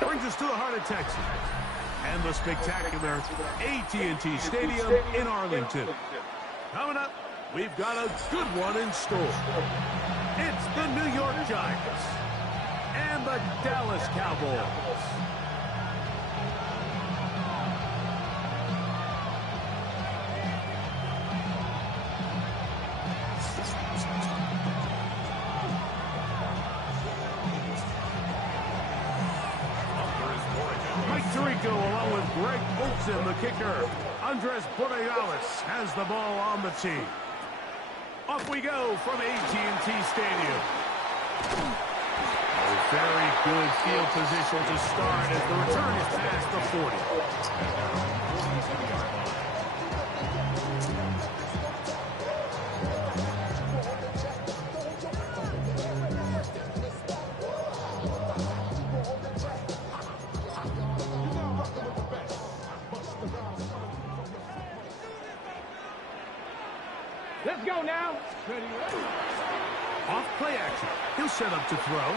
Brings us to the heart of Texas and the spectacular AT&T Stadium in Arlington. Coming up, we've got a good one in store. It's the New York Giants and the Dallas Cowboys. Along with Greg Olsen, the kicker. Andres Borregales has the ball on the tee. Off we go from AT&T Stadium. A very good field position to start as the return is past the 40. Let's go now. Off play action. He'll set up to throw.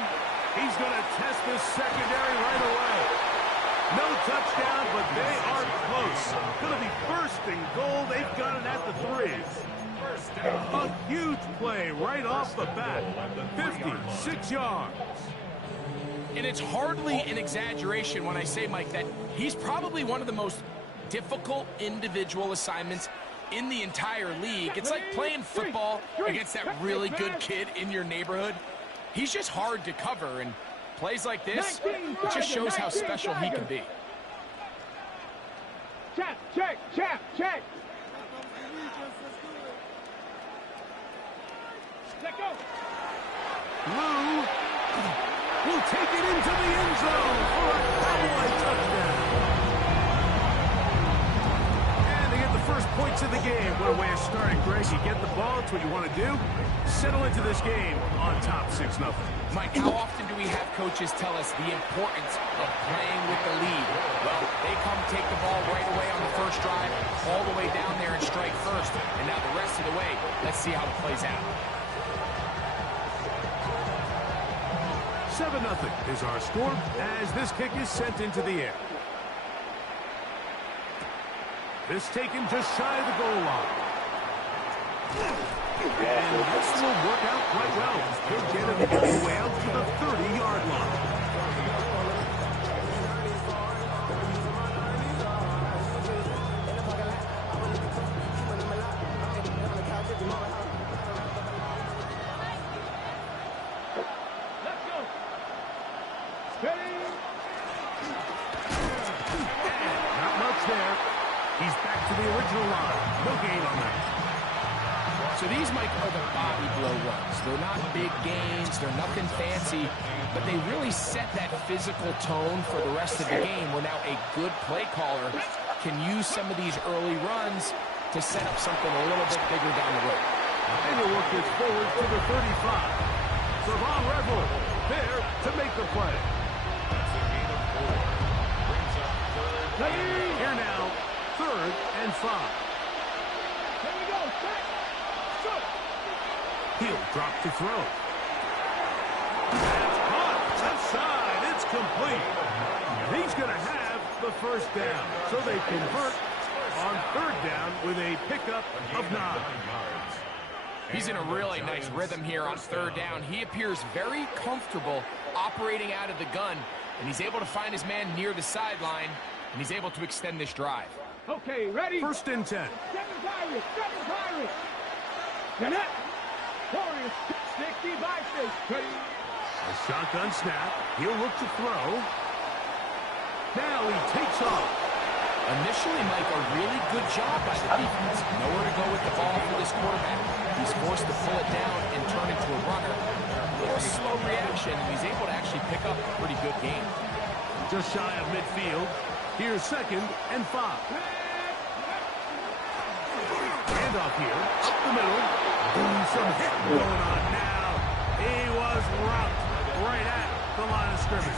He's going to test this secondary right away. No touchdown, but they are close. Going to be first and goal. They've got it at the 3. A huge play right off the bat. 56 yards. And it's hardly an exaggeration when I say, Mike, that he's probably one of the most difficult individual assignments in the entire league. It's like playing football against that really good kid in your neighborhood. He's just hard to cover, and plays like this, it just shows how special he can be. Check, check, check, check. Let go. Lou will take it into the end zone for a Cowboy touchdown. First points of the game. What a way of starting, Greg. You get the ball. It's what you want to do. Settle into this game on top 6-0. Mike, how often do we have coaches tell us the importance of playing with the lead? Well, they come take the ball right away on the first drive, all the way down there and strike first. And now the rest of the way, let's see how it plays out. 7-0 is our score as this kick is sent into the air. This taken just shy of the goal line. And this will work out quite well. He'll get it all the way out to the 30-yard line. Let's go. Steady. And not much there. He's back to the original line. No gain on that. So these, Mike, are the body blow runs. They're not big gains. They're nothing fancy. But they really set that physical tone for the rest of the game where now a good play caller can use some of these early runs to set up something a little bit bigger down the road. And he'll work this forward to the 35. Savon Revel there to make the play. Here now. 3rd and 5. Here we go. Check. Shoot. He'll drop to throw. That's caught. Left side. It's complete. He's going to have the first down. So they convert on 3rd down with a pickup of 9. He's in a really nice rhythm here on 3rd down. He appears very comfortable operating out of the gun, and he's able to find his man near the sideline, and he's able to extend this drive. Okay, ready? 1st and 10. 7 Pirates, 7 Pirates. Get it. Warriors, 65 face. A shotgun snap. He'll look to throw. Now he takes off. Initially, Mike, a really good job by the defense. Nowhere to go with the ball for this quarterback. He's forced to pull it down and turn into a runner. A little slow reaction, and he's able to actually pick up a pretty good game. Just shy of midfield. Here's 2nd and 5. Handoff here, up the middle. Some hit going on now. He was rocked right at the line of scrimmage.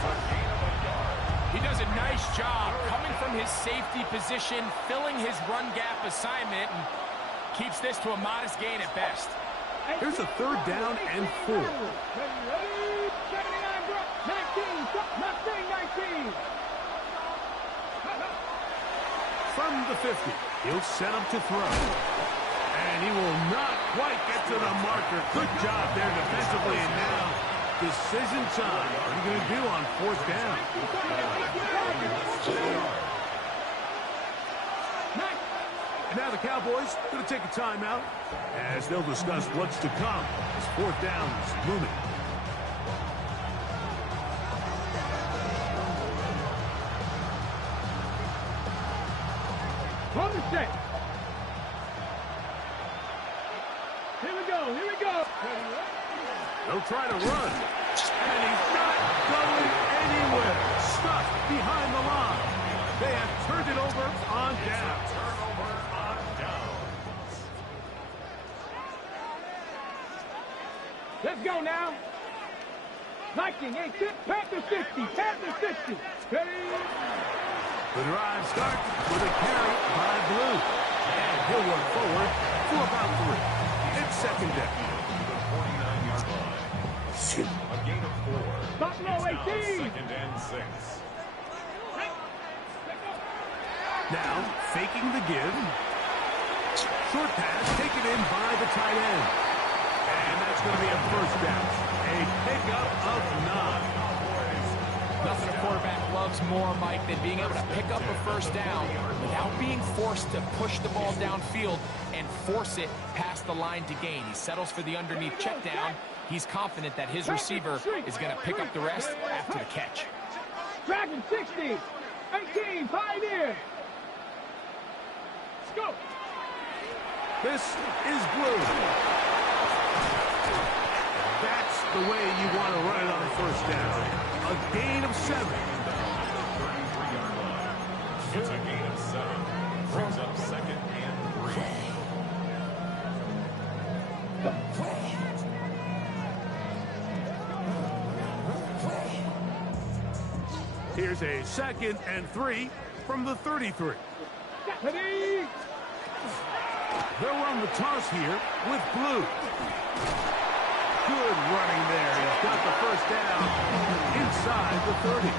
He does a nice job coming from his safety position, filling his run gap assignment, and keeps this to a modest gain at best. Here's a 3rd down and 4. 19, from the 50. He'll set up to throw. And he will not quite get to the marker. Good job there defensively. And now, decision time. What are you going to do on 4th down? And now the Cowboys going to take a timeout as they'll discuss what's to come as 4th down is looming. Run the set. Here we go. Here we go. They'll try to run. And he's not going anywhere. Stuck behind the line. They have turned it over on down. Let's go now. Viking, 8 Panther 60. Panther 60. Ready? The drive starts with a carry by Blue. And he'll work forward for about 3. It's 2nd down. A gain of 4. Buffalo 18. 2nd and 6. Now, faking the give. Short pass taken in by the tight end. And that's going to be a 1st down. A pickup of 9. Nothing a quarterback loves more, Mike, than being able to pick up a 1st down without being forced to push the ball downfield and force it past the line to gain. He settles for the underneath check down. He's confident that his receiver is going to pick up the rest after the catch. Dragon 60. 18. Pioneer. Let's go. This is Blue. That's the way you want to run it on 1st down. A gain of 7. It's a gain of 7. Brings up 2nd and 3. Here's a 2nd and 3 from the 33. Ready? They'll run the toss here with Blue. Good running there. He's got the 1st down inside the 30.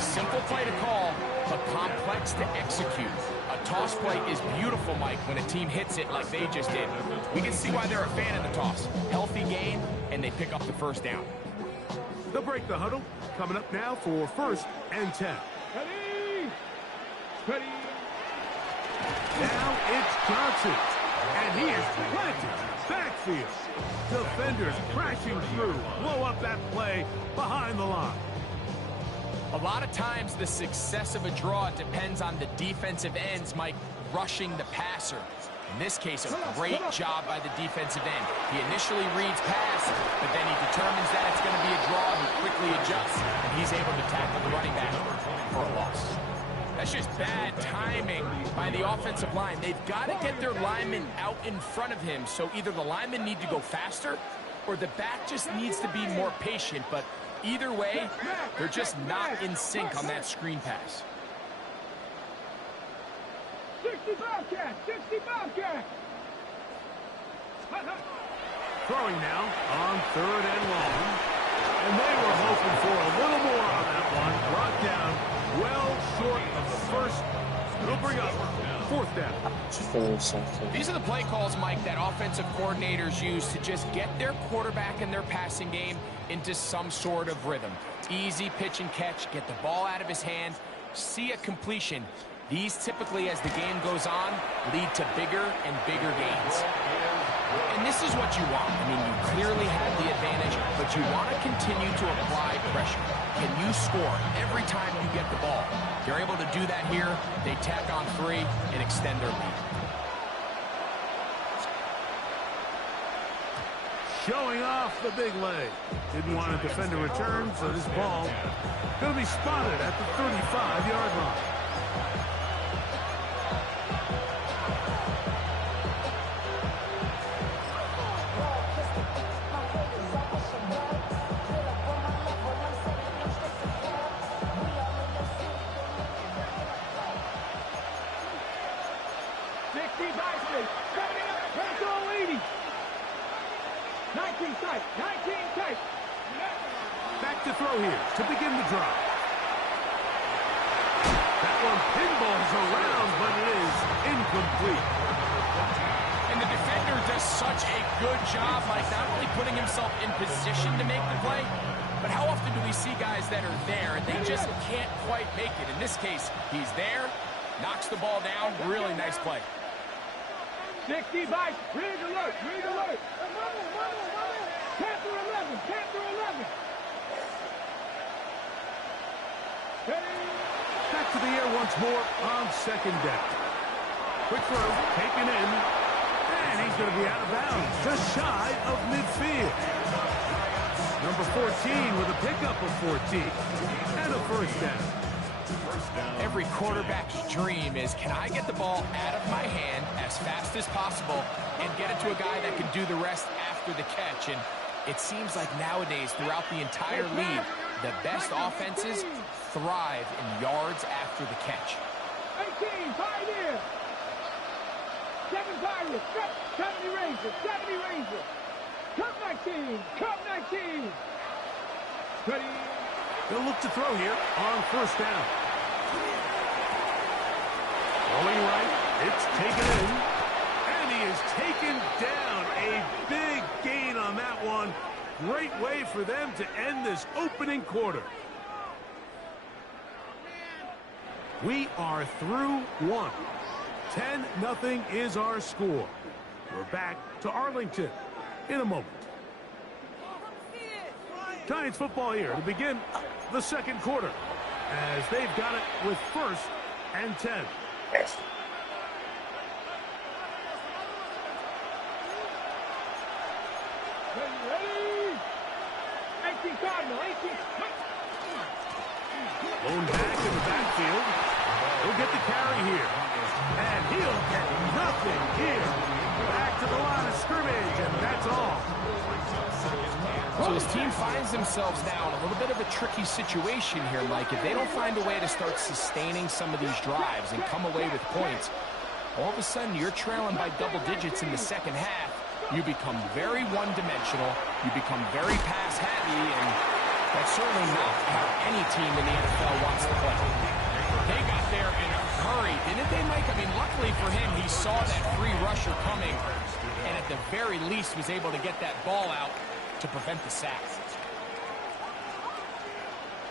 Simple play to call, but complex to execute. A toss play is beautiful, Mike, when a team hits it like they just did. We can see why they're a fan of the toss. Healthy gain, and they pick up the 1st down. They'll break the huddle. Coming up now for 1st and 10. Ready? Ready? Now it's Johnson. And he is planted. Backfield. Defenders crashing through. Blow up that play behind the line. A lot of times the success of a draw depends on the defensive ends, Mike, rushing the passer. In this case, a great job by the defensive end. He initially reads pass, but then he determines that it's going to be a draw. He quickly adjusts, and he's able to tackle the running back for a loss. That's just bad timing by the offensive line. They've got to get their linemen out in front of him, so either the linemen need to go faster or the back just needs to be more patient. But either way, they're just not in sync on that screen pass. 60 Bobcat! 60 Bobcat! Throwing now on 3rd and long. And they were hoping for a little more on that one. Brought down well short of the 1st. It'll bring up 4th down. These are the play calls, Mike, that offensive coordinators use to just get their quarterback and their passing game into some sort of rhythm. Easy pitch and catch, get the ball out of his hand, see a completion. These typically, as the game goes on, lead to bigger and bigger gains. And this is what you want. I mean, you clearly have the advantage, but you want to continue to apply pressure. Can you score every time you get the ball? They're able to do that here. They tack on 3 and extend their lead. Showing off the big leg. Didn't want to defend a return, so this ball going to be spotted at the 35-yard line. Back to throw here to begin the drive. That one pinball incomplete. And the defender does such a good job, like not only putting himself in position to make the play, but how often do we see guys that are there and they just can't quite make it? In this case, he's there, knocks the ball down, really nice play. 60 by red alert, red alert. Panther 11, Panther 11. Back to the air once more on second deck. Quick throw, taken in, and he's going to be out of bounds, just shy of midfield. Number 14 with a pickup of 14 and a first down. Every quarterback's dream is, can I get the ball out of my hand as fast as possible and get it to a guy that can do the rest after the catch? And it seems like nowadays, throughout the entire league, the best offenses thrive in yards after the catch. 18, Pioneer. 7 Pirates, 70 Rangers, 70 Rangers. Cup 19, Cup 19. Ready. They'll look to throw here on first down. Rolling right, it's taken in, and he is taken down. A big gain on that one. Great way for them to end this opening quarter. We are through one. 10-0 is our score. We're back to Arlington in a moment. Giants football here to begin the second quarter, as they've got it with 1st and 10. Ready. 18 Cardinal, 18. Blown back in the backfield. He'll get the carry here. And he'll get nothing here. Back to the line of scrimmage, and that's all. So his team finds themselves now in a little bit of a tricky situation here, Mike. If they don't find a way to start sustaining some of these drives and come away with points, all of a sudden you're trailing by double digits in the second half. You become very one-dimensional. You become very pass-happy, and that's certainly not how any team in the NFL wants to play. They got there in a hurry, didn't they, Mike? I mean, luckily for him, he saw that free rusher coming, and at the very least was able to get that ball out to prevent the sack.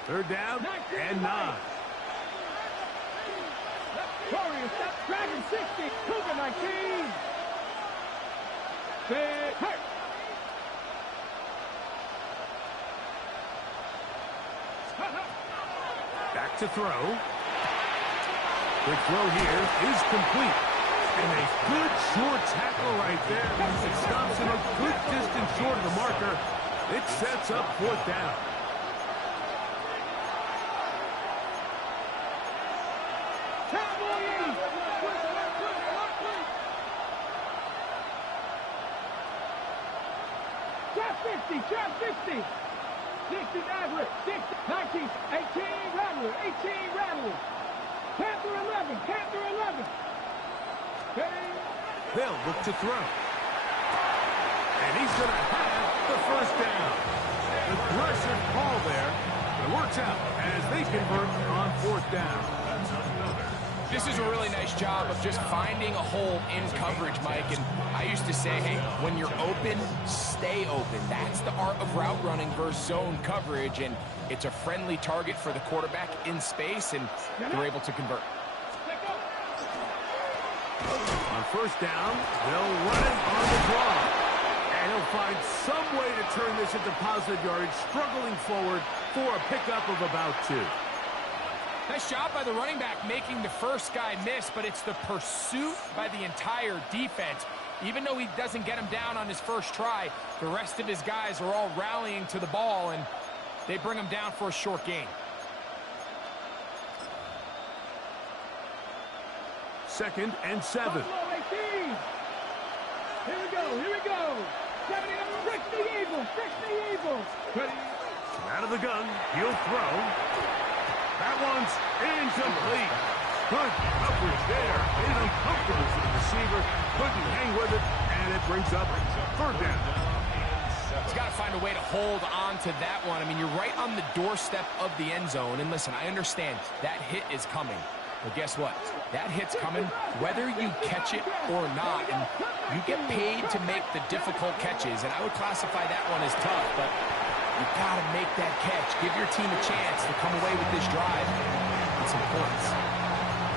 3rd down and 9. Warriors, Dragon 60, Cougar 19. Hurt. Back to throw. Quick throw here is complete. And a good short tackle right there. It stops him a good distance short of the marker. It sets up 4th down. Cowboys. Trap 50. 60 Maverick. 60, 19, 18 Rattler. 18 Rattler. Panther 11. Panther 11. They'll look to throw. And he's going to have the first down. Aggressive call there. It works out as they convert on 4th down. This is a really nice job of just finding a hole in coverage, Mike. And I used to say, hey, when you're open, stay open. That's the art of route running versus zone coverage. And it's a friendly target for the quarterback in space, and they're able to convert. On 1st down, they'll run it on the draw. And he'll find some way to turn this into positive yardage, struggling forward for a pickup of about 2. Nice job by the running back making the first guy miss, but it's the pursuit by the entire defense. Even though he doesn't get him down on his first try, the rest of his guys are all rallying to the ball, and they bring him down for a short gain. 2nd and 7. Here we go. Here we go. 70 Eagles. 60 Eagles. Ready. Out of the gun. He'll throw. That one's incomplete. Good coverage there. Made it uncomfortable for the receiver. Couldn't hang with it, and it brings up 3rd down. He's got to find a way to hold on to that one. I mean, you're right on the doorstep of the end zone. And listen, I understand that hit is coming. But guess what? That hit's coming whether you catch it or not, and you get paid to make the difficult catches, and I would classify that one as tough, but you got to make that catch. Give your team a chance to come away with this drive with some points.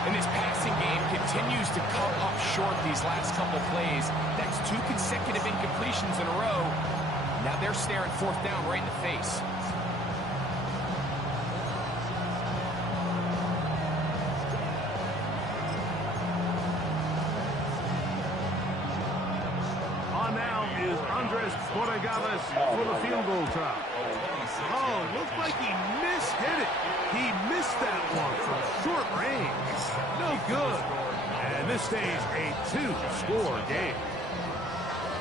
And this passing game continues to come up short these last couple plays. That's 2 consecutive incompletions in a row. Now they're staring 4th down right in the face. On now is Andres Borregales for the field goal try. Oh, looked like he mishit it. He missed that one from short range. No good. And this stays a 2-score game.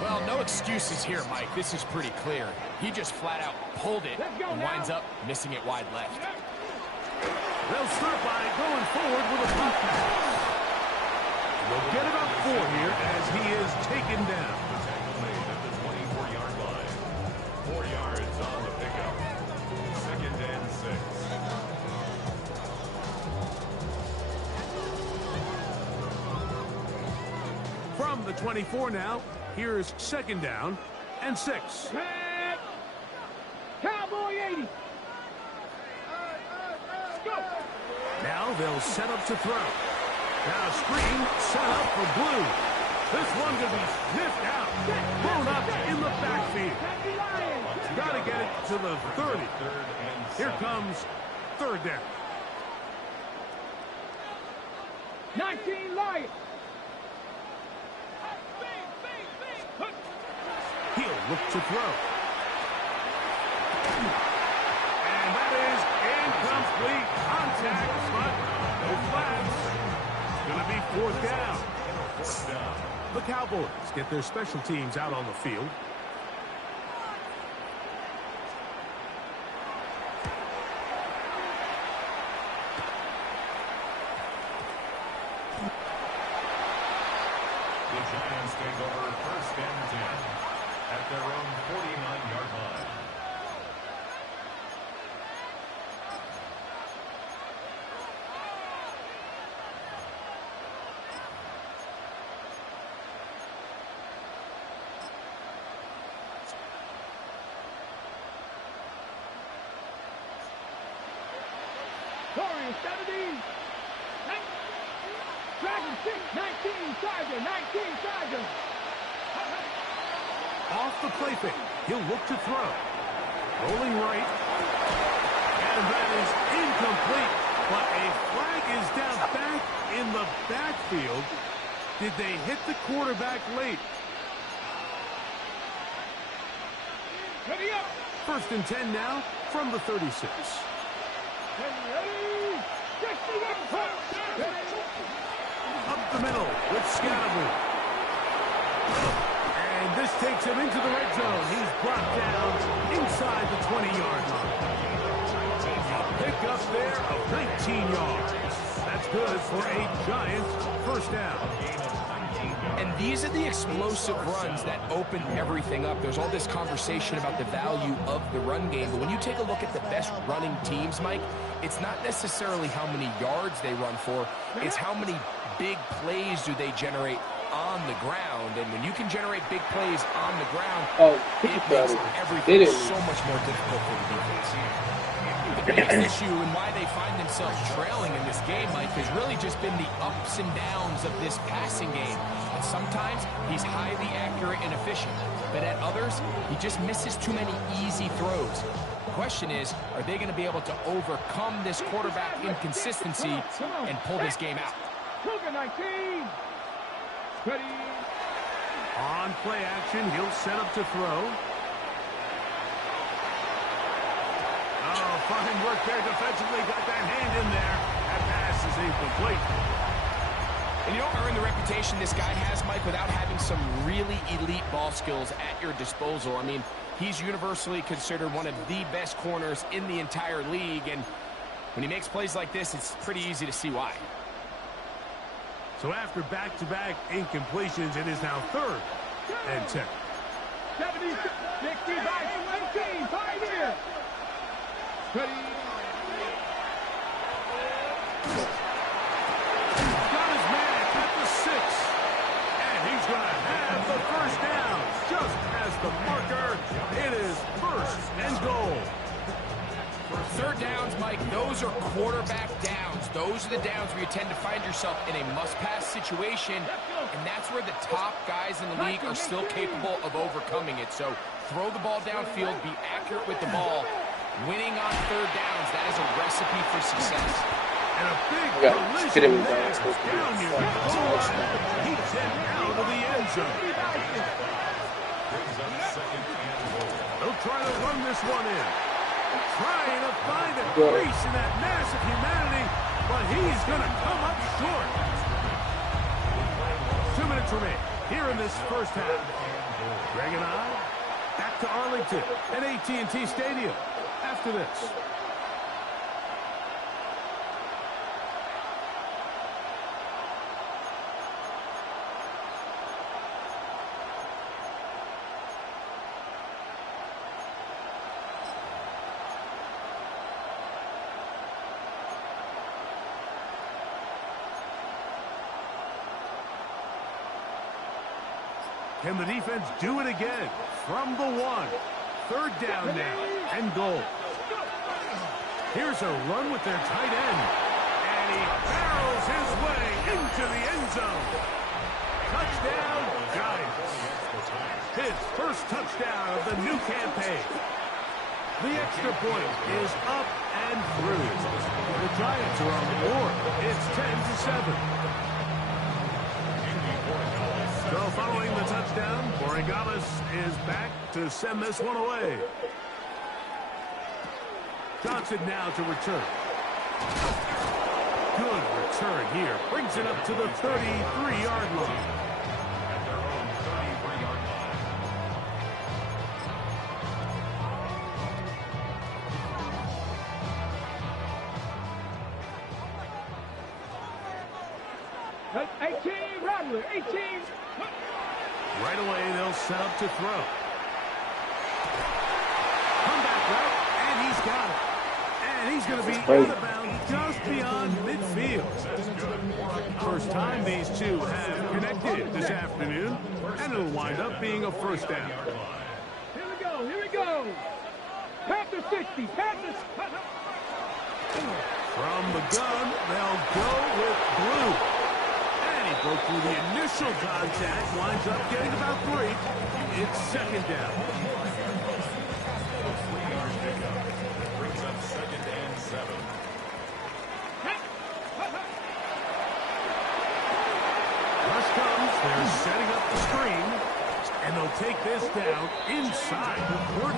Well, no excuses here, Mike. This is pretty clear. He just flat out pulled it and winds up missing it wide left. They'll start by going forward with a punt pass. They'll get about 4 here as he is taken down. At the 24-yard line. 4 yards on the pickup. 2nd and 6. From the 24 now, here's 2nd down and 6. Cowboy 80. Let's go. Now they'll set up to throw. Now screen set up for Blue. This one could be sniffed out. Thrown up in the backfield. Got to get it to the 30. Here comes 3rd down. 19 Lions. He'll look to throw. And that is incomplete contact, but no flags. Going to be 4th down. The Cowboys get their special teams out on the field. The Giants take over 1st and 10 at their own 49-yard line. Torres 70. Dragon 6. 19 Charger. 19 Charger. Off the play fake. He'll look to throw. Rolling right. And that is incomplete. But a flag is down back in the backfield. Did they hit the quarterback late? Ready up. 1st and 10 now from the 36. Ready. 61. Up the middle with Scalaboo. And this takes him into the red zone. He's brought down inside the 20-yard line. A pickup there of 19 yards. That's good for a Giants 1st down. And these are the explosive runs that open everything up. There's all this conversation about the value of the run game, but when you take a look at the best running teams, Mike, it's not necessarily how many yards they run for, it's how many big plays do they generate on the ground. And when you can generate big plays on the ground, it makes everything so much more difficult for the defense. The biggest issue and why they find themselves trailing in this game, Mike, has really just been the ups and downs of this passing game. And sometimes he's highly accurate and efficient, but at others, he just misses too many easy throws. The question is, are they going to be able to overcome this quarterback inconsistency and pull this game out? Cougar 19. Ready. On play action, he'll set up to throw. Oh, fine work there defensively. Got that hand in there. That pass is incomplete. And you don't earn the reputation this guy has, Mike, without having some really elite ball skills at your disposal. I mean, he's universally considered one of the best corners in the entire league, and when he makes plays like this, it's pretty easy to see why. So after back-to-back incompletions, it is now 3rd and 10. 70, 65, 19, 5 here. Ready. the marker. It is first and goal. Third downs, Mike, those are quarterback downs. Those are the downs where you tend to find yourself in a must-pass situation, and that's where the top guys in the league are still capable of overcoming it. So throw the ball downfield, be accurate with the ball. Winning on third downs, that is a recipe for success. And a big Yeah, collision get him there. down. Down near the goal line. He's hit out of the end zone. They'll try to run this one in. Trying to find a crease in that mass of humanity, but he's going to come up short. 2 minutes remain here in this first half. Greg and I back to Arlington at AT&T Stadium after this. Can the defense do it again? From the 1. Third down now and goal. Here's a run with their tight end. And he barrels his way into the end zone. Touchdown, Giants. His first touchdown of the new campaign. The extra point is up and through. The Giants are on the board. It's 10-7. So following the touchdown, Borregales is back to send this one away. Johnson now to return. Good return here. Brings it up to the 33-yard line. That's 18, Rattler, 18. Right away, they'll set up to throw. Comeback route, and he's got it. And he's going to be out of bounds just beyond midfield. First time these two have connected this afternoon, and it'll wind up being a first down. Here we go, here we go. Panther 60, Panthers. From the gun, they'll go with Blue. And he broke through the initial contact, winds up getting about 3. It's second down. Brings up second and 7. Rush comes, they're setting up the screen, and they'll take this down inside the 35.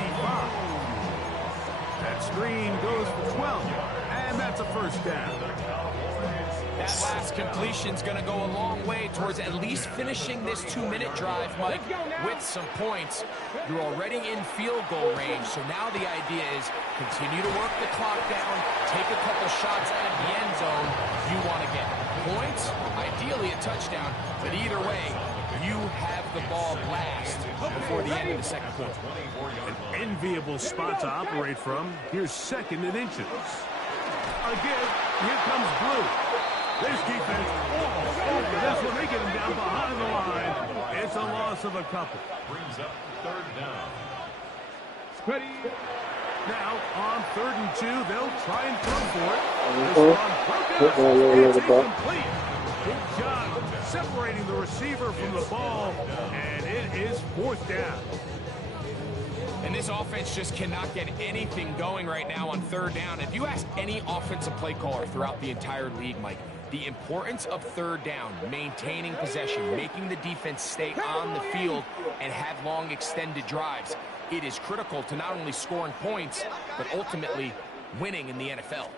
That screen goes for 12, and that's a first down. That last completion's going to go a long way towards at least finishing this 2-minute drive, Mike, with some points. You're already in field goal range, so now the idea is continue to work the clock down, take a couple shots out of the end zone. You want to get points, ideally a touchdown, but either way, you have the ball last before the end of the second quarter. An enviable spot to operate from. Here's second and inches. Again, here comes Blue. This defense all over this one. They get him down behind the line. It's a loss of a couple. Brings up third down. Ready. Now, on 3rd and 2, they'll try and throw for it. This one broken. It's incomplete. Good job separating the receiver from the ball, and it is 4th down. And this offense just cannot get anything going right now on 3rd down. If you ask any offensive play caller throughout the entire league, Mike, the importance of 3rd down, maintaining possession, making the defense stay on the field and have long extended drives, it is critical to not only scoring points, but ultimately winning in the NFL.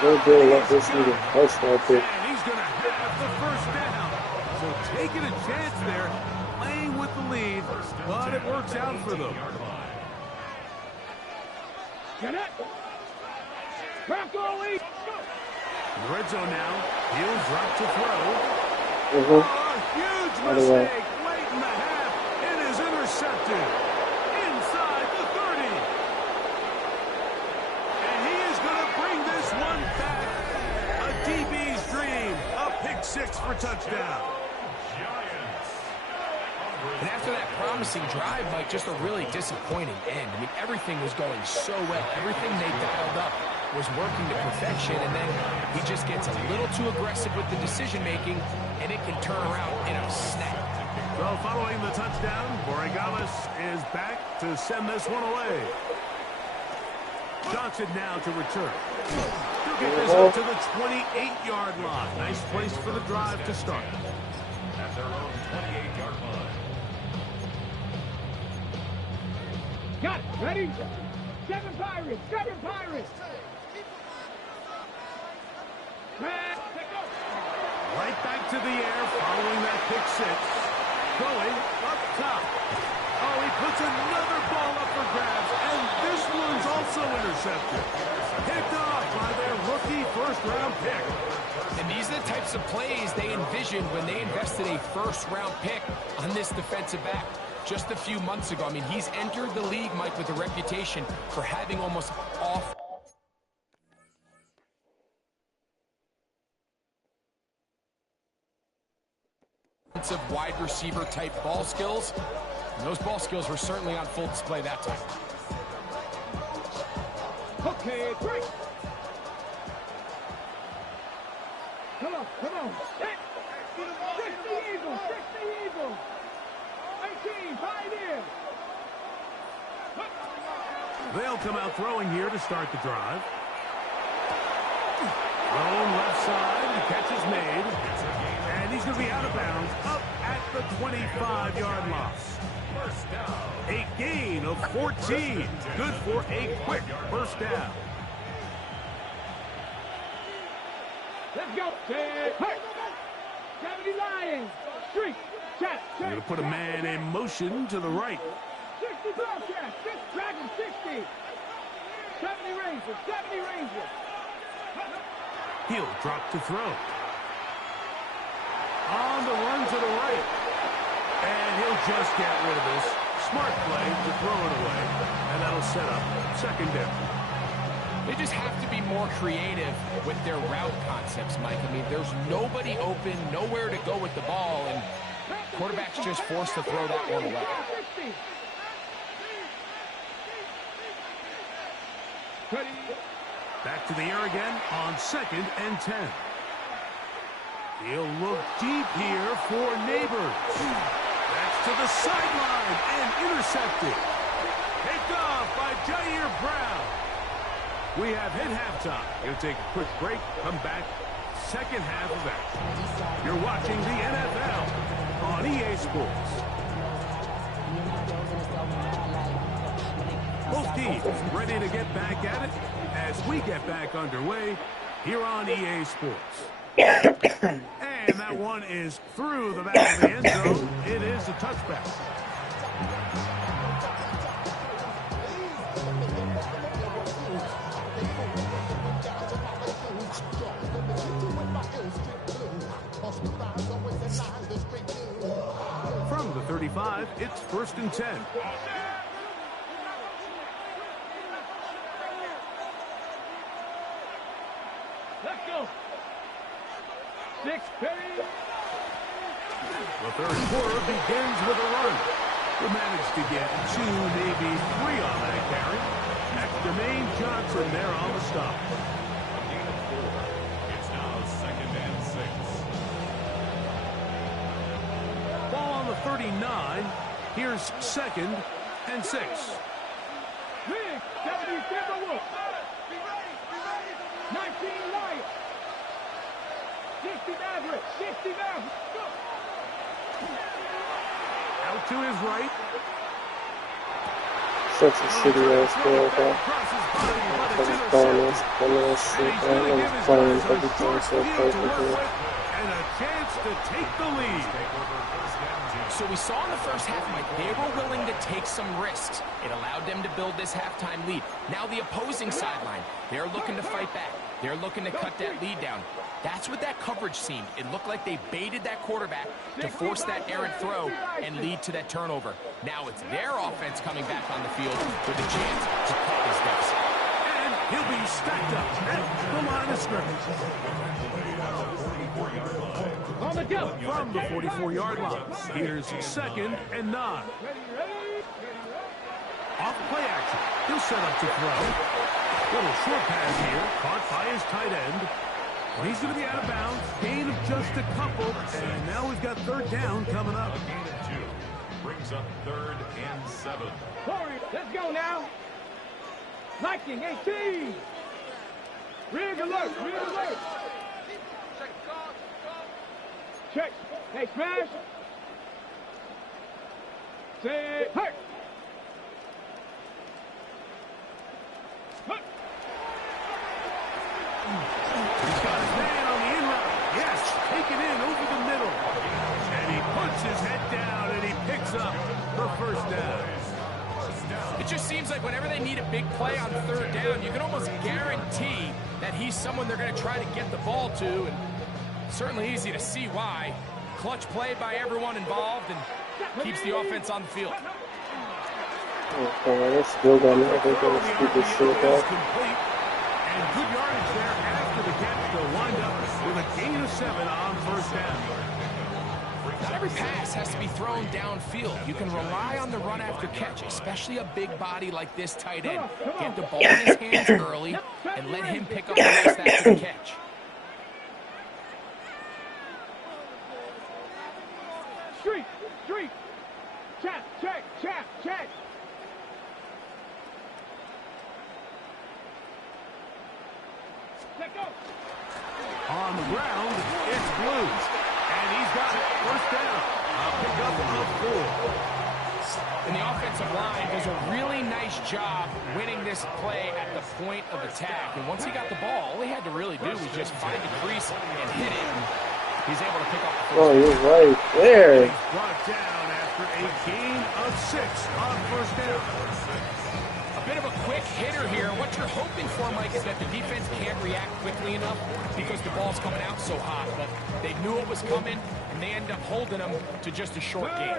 Good deal. Let this nigga push right there. And he's going to have the first down. So taking a chance there, playing with the lead, but it works out for them. Get it. Bronco lead. Red zone now. He'll drop to throw. A huge By the way. mistake late in the half. It is intercepted inside the 30. And he is going to bring this one back. A DB's dream. A pick 6 for touchdown. And after that promising drive, Mike, just a really disappointing end. I mean, everything was going so well. Everything they dialed up was working to perfection, and then he just gets a little too aggressive with the decision-making, and it can turn around in a snap. So following the touchdown, Borregales is back to send this one away. Johnson now to return. He'll get this up to the 28-yard line. Nice place for the drive to start. At their own 28-yard line. Got it. Ready? 7 Pirates. 7 Pirates. Right back to the air following that pick six. Going up top. Oh, he puts another ball up for grabs, and this one's also intercepted. Picked off by their rookie first-round pick. And these are the types of plays they envisioned when they invested a first-round pick on this defensive back just a few months ago. I mean, he's entered the league, Mike, with a reputation for having almost off of wide receiver type ball skills. And those ball skills were certainly on full display that time. Okay, break. Come on, come on. Fix the Eagles, fix the Eagles. 18, Pioneer. They'll come out throwing here to start the drive. Thrown left side, the catch is made. And he's going to be out of bounds, up at the 25-yard loss. First down. A gain of 14. Good for a quick first down. Let's go. Hey. 70 Lions. Street. Chat. They're going to put a man in motion to the right. 60 Bobcats. Dragon 60. 70 Rangers. 70 Rangers. He'll drop to throw. On the run to the right. And he'll just get rid of this. Smart play to throw it away. And that'll set up second down. They just have to be more creative with their route concepts, Mike. I mean, there's nobody open, nowhere to go with the ball, and quarterback's just forced to throw that one away. Back to the air again on 2nd and 10. He'll look deep here for Neighbors. That's to the sideline and intercepted. Picked off by Jair Brown. We have hit halftime. We'll take a quick break, come back, second half of action. You're watching the NFL on EA Sports. Both teams ready to get back at it as we get back underway here on EA Sports. And that one is through the back of the end zone. It is a touchback. From the 35, it's 1st and 10. Let's go. 6 penny. The third quarter begins with a run. We managed to get 2, maybe 3 on that carry. That's Jermaine Johnson there on the stop. A gain of 4. It's now 2nd and 6. Ball on the 39. Here's 2nd and 6. Big 70 Timberwolves. 19 Lions. 60 Maverick. 60 Maverick. Go. Out to his right. Such a shitty ass ball, bro. Crosses body, but I it's was playing this, intercepted. playing this shit, And he's man. gonna I'm give his playing guys a everything short so field to work perfectly. with and a chance to take the lead. So we saw in the first half, Mike, they were willing to take some risks. It allowed them to build this halftime lead. Now the opposing sideline, they're looking to fight back. They're looking to cut that lead down. That's what that coverage seemed. It looked like they baited that quarterback to force that errant throw and lead to that turnover. Now it's their offense coming back on the field with a chance to cut this deficit. And he'll be stacked up at the line of listener. On the go. From the 44-yard line, here's 2nd and 9. Off play action. He'll set up to throw. Little short pass here, caught by his tight end. And he's going to be out of bounds. Gain of just a couple. And now we've got 3rd down coming up. Gain of 2. Brings up 3rd and 7. Corey, let's go now. Liking 18. Rig alert, rig alert. Check. Hey, smash. Say, hurt. He's got his man on the in route. Yes, taken in over the middle. And he puts his head down and he picks up the 1st down. It just seems like whenever they need a big play on 3rd down, you can almost guarantee that he's someone they're going to try to get the ball to, and certainly easy to see why. Clutch play by everyone involved and keeps the offense on the field. Okay, let's build on that. They're going to keep this short Is out. complete. And good yardage there after the catch. They'll wind up with a gain of 7 on 1st down. Not every pass has to be thrown downfield. You can rely on the run after catch, especially a big body like this tight end. Get the ball in his hands early and let him pick up the rest after the catch. Street, street. Check, check, check, check. Let go. On the ground, it's Blues. And he's got it. 1st down. A pickup of 4. And the offensive line does a really nice job winning this play at the point of attack. And once he got the ball, all he had to really do was just find a crease and hit it. And he's able to pick up the 1st. Oh, you're right there. He's brought down after a gain of 6 on 1st down. A bit of a quick hitter here. What you're hoping for, Mike, is that the defense can't react quickly enough because the ball's coming out so hot. But they knew it was coming, and they end up holding them to just a short gain.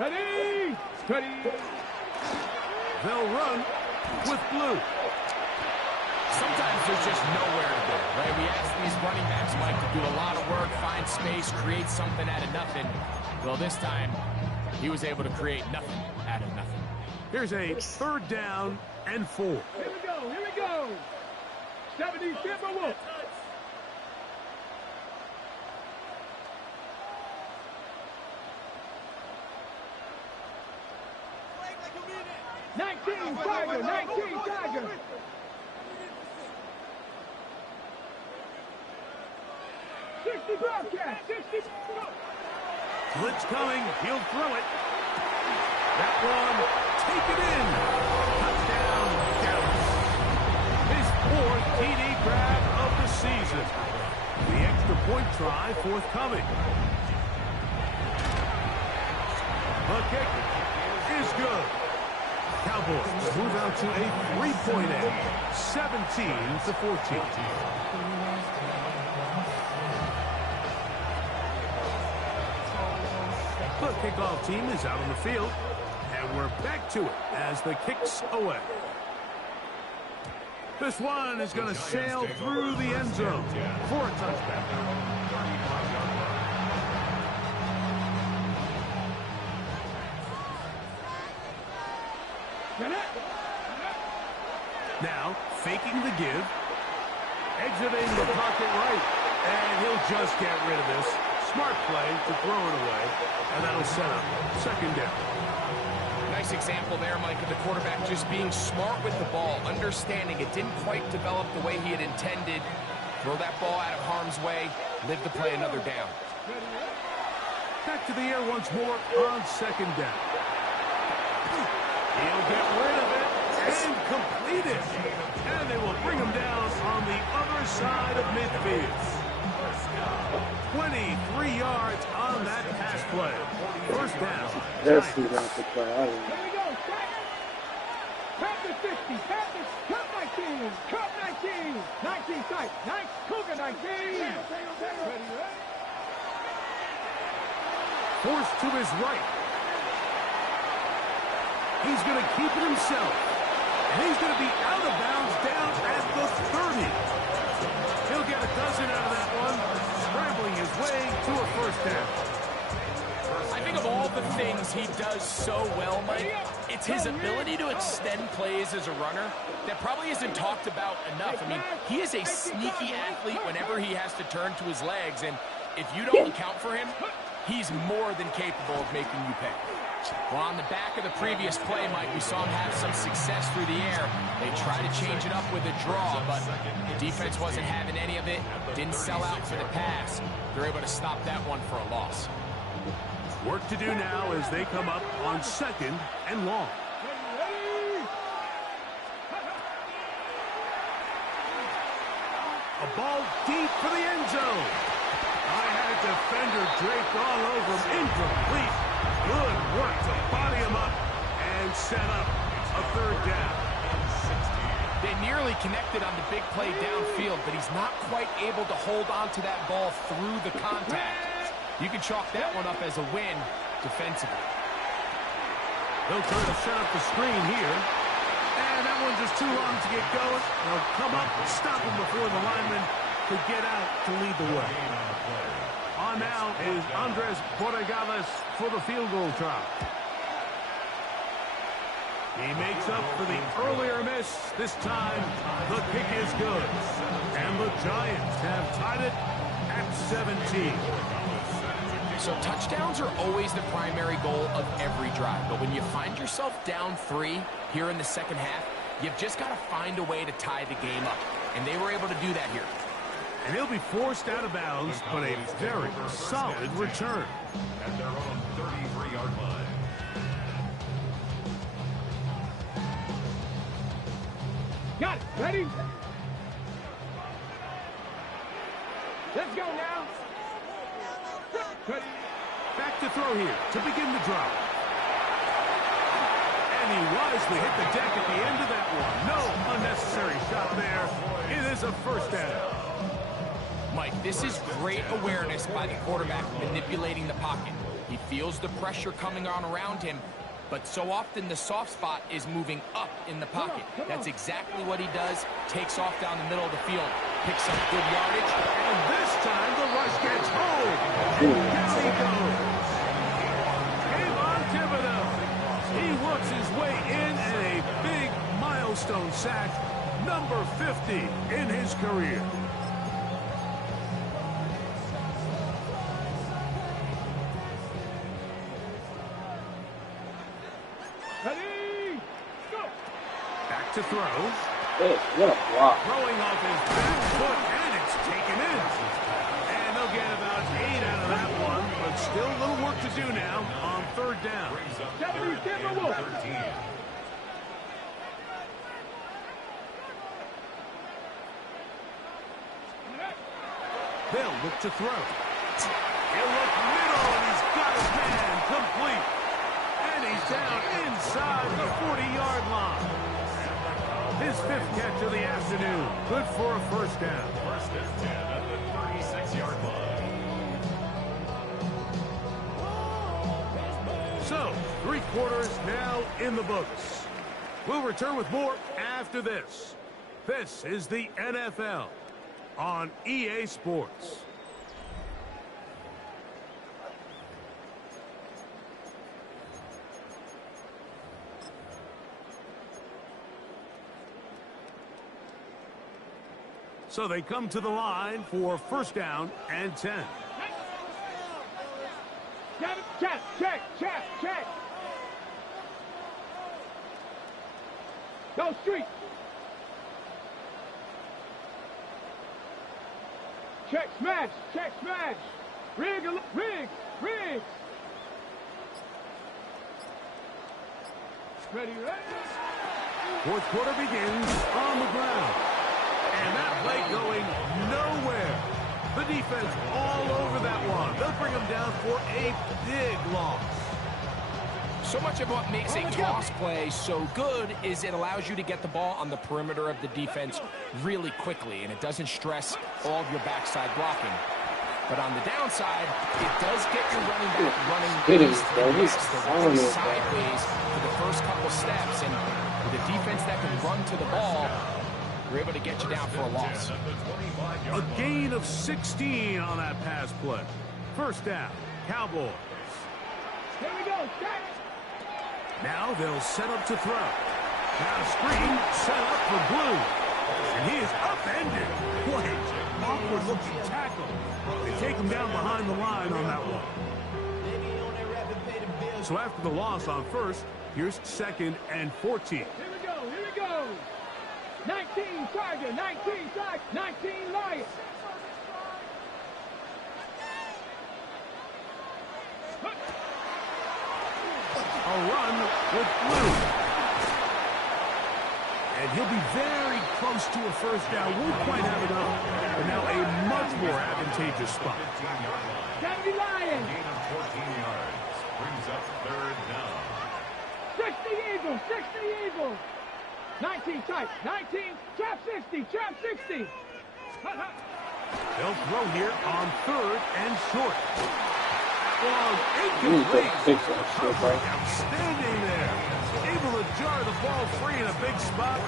Ready, ready. They'll run with Blue. Sometimes there's just nowhere to go, right? We ask these running backs, Mike, to do a lot of work, find space, create something out of nothing. Well, this time, he was able to create nothing out of nothing. Here's a 3rd down and 4. Here we go, here we go. 70 Timberwolves. Tiger, 19 Tiger. Bobcat, 60. Blitz coming. He'll throw it. That one, take it in. Touchdown, Dallas. His 4th TD grab of the season. The extra point try forthcoming. The kick is good. Cowboys move out to a 3-point edge, 17-14. The kickoff team is out on the field, and we're back to it as the kick's away. This one is going to sail through the end zone for a touchdown. Now, faking the give, exiting the pocket right, and he'll just get rid of this. Smart play to throw it away, and that'll set up 2nd down. Nice example there, Mike, of the quarterback just being smart with the ball, understanding it didn't quite develop the way he had intended. Throw that ball out of harm's way, live to play another down. Back to the air once more on 2nd down. He'll get rid of it and complete it. And they will bring him down on the other side of midfield. 23 yards on that pass play. 1st down. That's who got the play. I don't know. Here we go, Panthers 50, Panthers, Cup 19, Cup 19, 19 sight, Cougar 19. Forced to his right. He's going to keep it himself. And he's going to be out of bounds down at the 30. dozen out of that one, scrambling his way to a first down. I think of all the things he does so well, Mike, it's his ability to extend plays as a runner that probably isn't talked about enough. I mean, he is a sneaky athlete whenever he has to turn to his legs, and if you don't account for him, he's more than capable of making you pay. Well, on the back of the previous play, Mike, we saw him have some success through the air. They tried to change it up with a draw, but the defense wasn't having any of it, didn't sell out for the pass. They're able to stop that one for a loss. Work to do now as they come up on 2nd and long. A ball deep for the end zone. I had a defender draped all over him. Incomplete. Good work to body him up and set up a third down. They nearly connected on the big play downfield, but he's not quite able to hold on to that ball through the contact. You can chalk that one up as a win defensively. They'll try to set up the screen here. And that one's just too long to get going. They'll come up and stop him before the lineman could get out to lead the way. On now is Andres Borregales for the field goal try. He makes up for the earlier miss. This time, the kick is good. And the Giants have tied it at 17. So touchdowns are always the primary goal of every drive. But when you find yourself down 3 here in the second half, you've just got to find a way to tie the game up. And they were able to do that here. And he'll be forced out of bounds, but a very solid return. At their own 33-yard line. Got it. Ready? Let's go now. Back to throw here to begin the drive. And he wisely hit the deck at the end of that one. No unnecessary shot there. It is a first down. Mike, this is great awareness by the quarterback manipulating the pocket. He feels the pressure coming on around him, but so often the soft spot is moving up in the pocket. That's exactly what he does. Takes off down the middle of the field, picks up good yardage. And this time the rush gets home. And down he goes. Kayvon Thibodeaux. He works his way in and a big milestone sack, number 50 in his career. Ready? Go. Back to throw. Hey, what a block. Throwing off his back foot, and it's taken in. And they'll get about 8 out of that one, but still a little work to do now on third down. 70 Timberwolves. 13. They'll look to throw. He'll look middle, and he's got his man complete. And he's down inside the 40-yard line. His 5th catch of the afternoon. Good for a first down. First and 10 at the 36-yard line. So, 3 quarters now in the books. We'll return with more after this. This is the NFL on EA Sports. So they come to the line for first down and 10. Check. Go street. Check smash. Riggs. Ready. Fourth quarter begins on the ground. And that play going nowhere. The defense all over that one. They'll bring them down for a big loss. So much of what makes a toss play so good is it allows you to get the ball on the perimeter of the defense really quickly, and it doesn't stress all of your backside blocking. But on the downside, it does get your running back running east and west, sideways for the first couple steps. And with a defense that can run to the ball, We're able to get you down for a loss. A gain of 16 on that pass play. First down, Cowboys. Here we go, set. Now they'll set up to throw. Now screen set up for Blue. And he is upended. What an awkward looking tackle. They take him down behind the line on that one. So after the loss on first, here's 2nd and 14. Here we go, here we go. 19 Tiger, 19 Tiger, 19 Lions. A run with Blue. And he'll be very close to a first down. Won't quite have enough. But now a much more advantageous spot. 70 Lions. Gain of 14 yards. Brings up 3rd down. 60 Eagles, 60 Eagles. 19 tight, 19, trap 60, trap 60. They'll throw here on 3rd and short. Long, incomplete. Outstanding there. Able to jar the ball free in a big spot.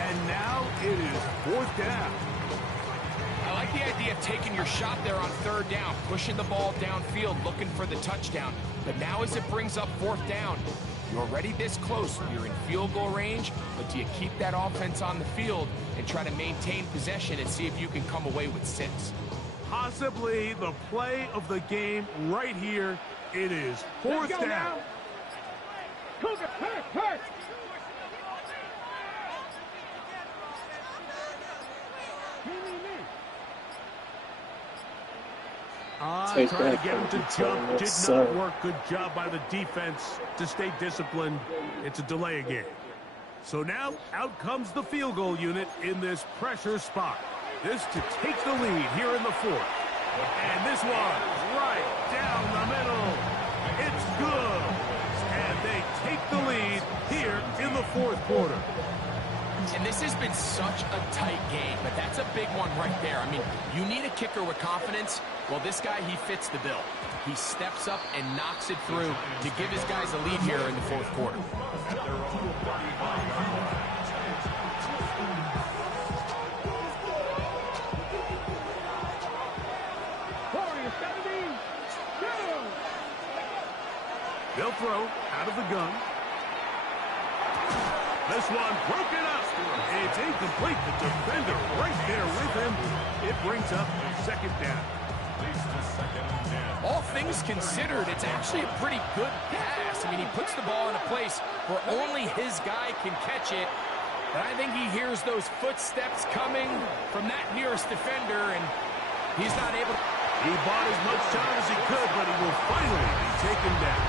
And now it is 4th down. I like the idea of taking your shot there on 3rd down, pushing the ball downfield, looking for the touchdown. But now as it brings up 4th down, you're already this close. You're in field goal range, but do you keep that offense on the field and try to maintain possession and see if you can come away with 6? Possibly the play of the game right here. It is 4th down. Now. Cougar, hurt. Me. Trying to get him to jump. Did not work. Good job by the defense to stay disciplined. It's a delay again. So now out comes the field goal unit in this pressure spot. This to take the lead here in the 4th. And this one right down the middle. It's good. And they take the lead here in the 4th quarter. And this has been such a tight game, but that's a big one right there. I mean, you need a kicker with confidence. Well, this guy, he fits the bill. He steps up and knocks it through to give his guys a lead here in the 4th quarter. They'll throw out of the gun. This one broken up. It's incomplete. The defender right there with him. It brings up 2nd down. All things considered, it's actually a pretty good pass. I mean, he puts the ball in a place where only his guy can catch it. And I think he hears those footsteps coming from that nearest defender, and he's not able to. He bought as much time as he could, but he will finally be taken down.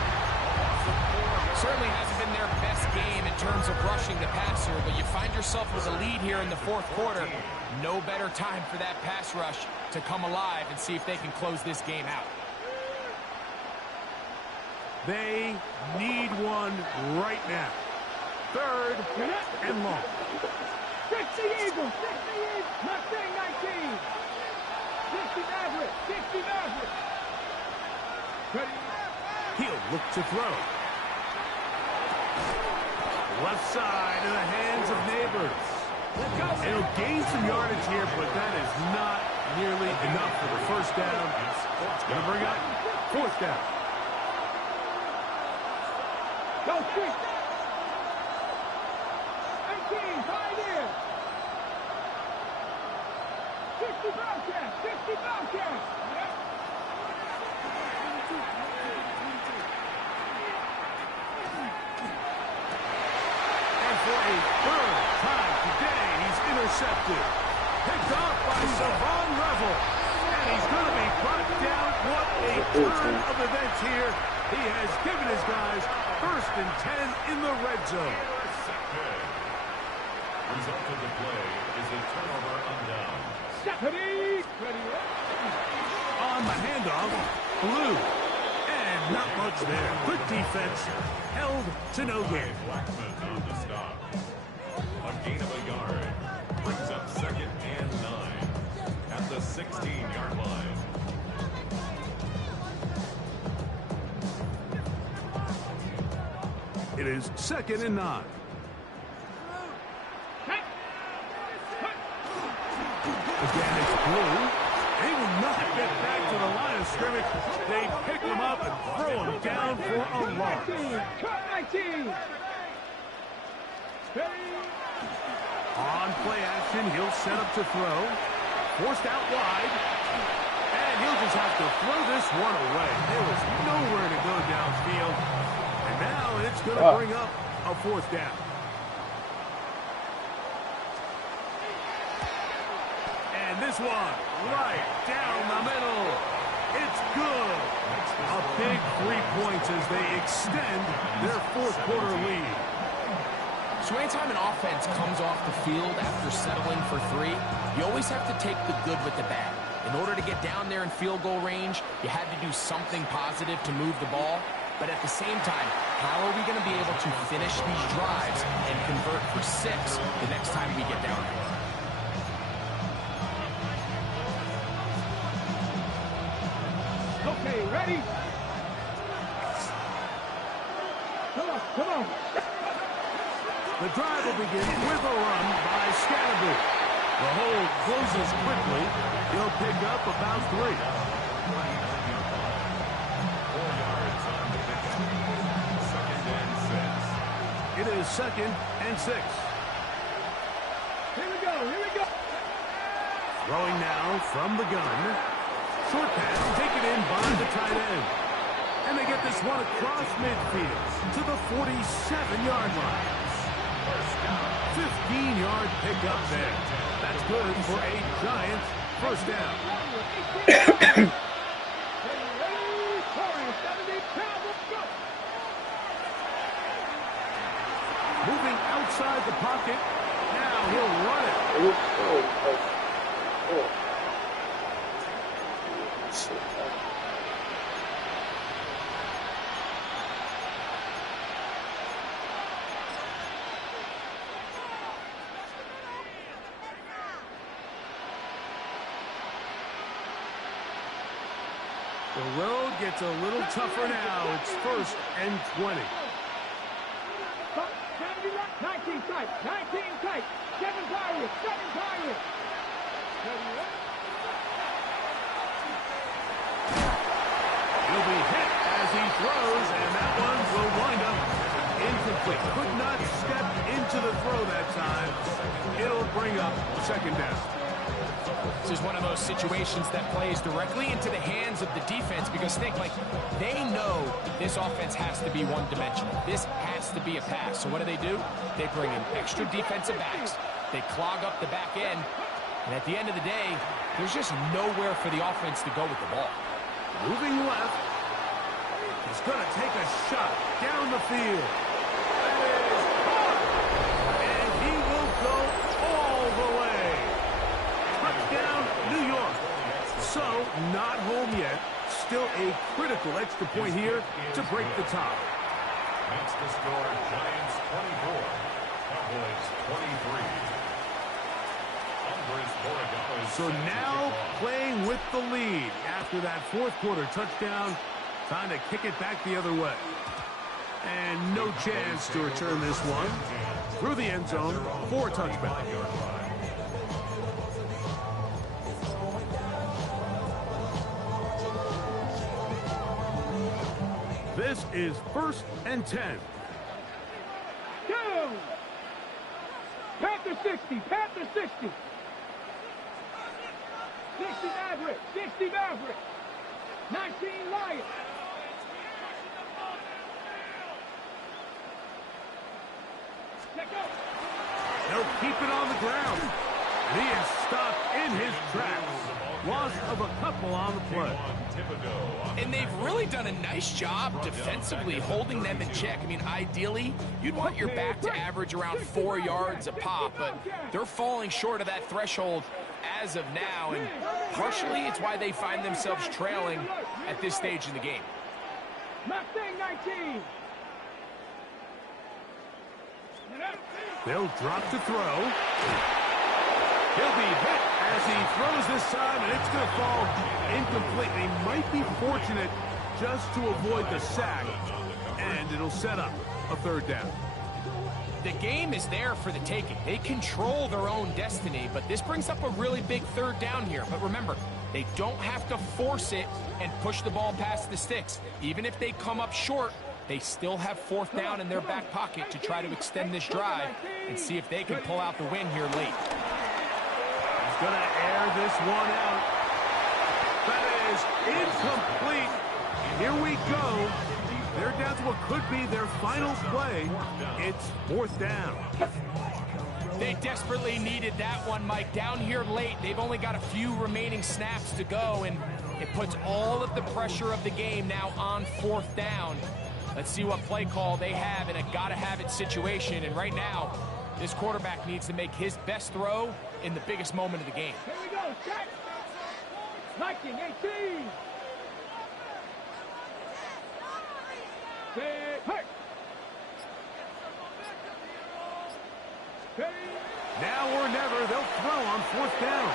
Certainly hasn't been their best game in terms of rushing the passer, but you find yourself with a lead here in the 4th quarter. No better time for that pass rush to come alive and see if they can close this game out. They need one right now. 3rd and long. 60 Eagles, 60 Eagles, Mustang 19. 60 Maverick, 60 Maverick. Ready? He'll look to throw. Left side in the hands of Neighbors. It'll gain some yardage here, but that is not nearly enough for the first down. It's going to bring up 4th down. Go, 18, Pioneer. 60 Bobcats, 60 Bobcats. For a 3rd time today, he's intercepted. Picked off by Savon Revel. And he's going to be brought down. What a turn of events here. He has given his guys 1st and 10 in the red zone. Result of the play is a turnover on down. Stephanie, ready? On the handoff, Blue. And not much there. Good defense. Held to no gain. Blackman on the stop. A gain of a yard. Brings up 2nd and 9 at the 16-yard line. It is 2nd and 9. through. They will not get back to the line of scrimmage. They pick him up and throw him down for a loss. 19. Cut 19. On play action, he'll set up to throw. Forced out wide. And he'll just have to throw this one away. There was nowhere to go downfield. And now it's going to bring up a fourth down. And this one, right down the middle. It's good. A big 3 points as they extend their fourth quarter lead. So anytime an offense comes off the field after settling for 3, you always have to take the good with the bad. In order to get down there in field goal range, you had to do something positive to move the ball. But at the same time, how are we going to be able to finish these drives and convert for 6 the next time we get down there? Okay, ready? Come on, come on. The drive will begin with a run by Scatterby. The hold closes quickly. He'll pick up about 3. 4 yards on the pickup. 2nd and 6. It is 2nd and 6. Here we go, here we go. Throwing now from the gun. Short pass taken in by the tight end. And they get this one across midfield to the 47-yard line. 15-yard pickup there. That's good for a Giant first down. Moving outside the pocket. Now he'll run it. The road gets a little tougher now. It's 1st and 20. 19 tight, 19 tight. 7 Pirates, 7 Pirates. He'll be hit as he throws, and that one will wind up incomplete. Could not step into the throw that time. It'll bring up 2nd down. This is one of those situations that plays directly into the hands of the defense because think, like, they know this offense has to be one-dimensional. This has to be a pass. So what do? They bring in extra defensive backs. They clog up the back end. And at the end of the day, there's just nowhere for the offense to go with the ball. Moving left. He's going to take a shot down the field. That is caught. And he will go all the way. Touchdown, New York. So, not home yet. Still a critical extra point here to break the tie. Makes the score Giants 24, Cowboys 23. So now playing with the lead after that 4th quarter touchdown. Time to kick it back the other way. And no chance to return this one. Through the end zone for a touchback. This is 1st and 10. Go! Panther 60, Panther 60. 60 Maverick, 60 Maverick. 19 Lions. Check out. They'll keep it on the ground. And he is stopped in his tracks. Loss of a couple on the play. And they've really done a nice job defensively holding them in check. I mean, ideally, you'd want your back to average around 4 yards a pop, but they're falling short of that threshold as of now, and partially it's why they find themselves trailing at this stage in the game. Mustang 19. They'll drop to throw. He'll be hit as he throws this time, and it's going to fall incomplete. He might be fortunate just to avoid the sack, and it'll set up a 3rd down. The game is there for the taking. They control their own destiny, but this brings up a really big third down here. But remember, they don't have to force it and push the ball past the sticks. Even if they come up short, they still have fourth down in their back pocket to try to extend this drive and see if they can pull out the win here late. He's going to air this one out. That is incomplete. Here we go. They're down to what could be their final play. It's fourth down. They desperately needed that one, Mike. Down here late, they've only got a few remaining snaps to go, and it puts all of the pressure of the game now on fourth down. Let's see what play call they have in a gotta-have-it situation. And right now, this quarterback needs to make his best throw in the biggest moment of the game. Here we go, check. 19-18. Now or never, they'll throw on fourth down.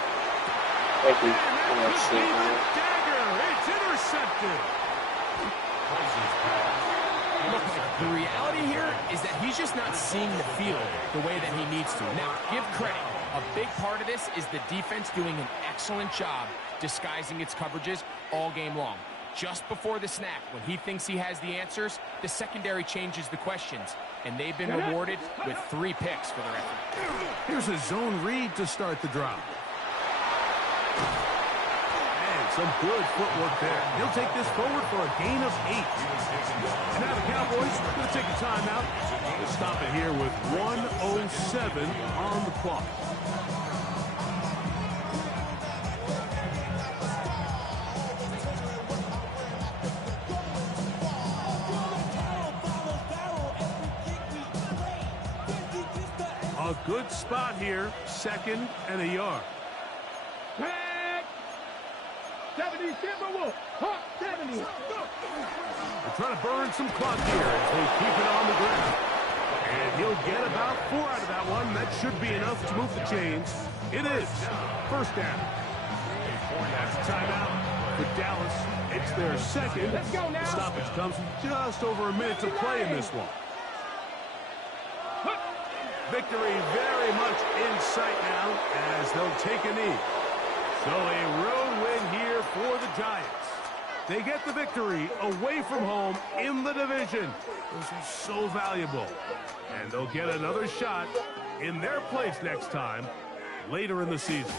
Thank you. And that could be the dagger. It's intercepted. Look, the reality here is that he's just not seeing the field the way that he needs to. Now, give credit. A big part of this is the defense doing an excellent job disguising its coverages all game long. Just before the snap, when he thinks he has the answers, the secondary changes the questions, and they've been rewarded with 3 picks for their effort. Here's a zone read to start the drive. And some good footwork there. He'll take this forward for a gain of 8. And now the Cowboys are going to take a timeout to stop it here with 1:07 on the clock. A good spot here, 2nd and a yard. Back. 70 Timberwolves. Hawk 70. They're trying to burn some clock here as they keep it on the ground. And he'll get about 4 out of that one. That should be enough to move the chains. It is first down. That's a timeout for Dallas. It's their second. Let's go now. The stoppage comes with just over a minute to play in this one. Victory very much in sight now as they'll take a knee. So a road win here for the Giants. They get the victory away from home in the division. Those are so valuable. And they'll get another shot in their place next time later in the season.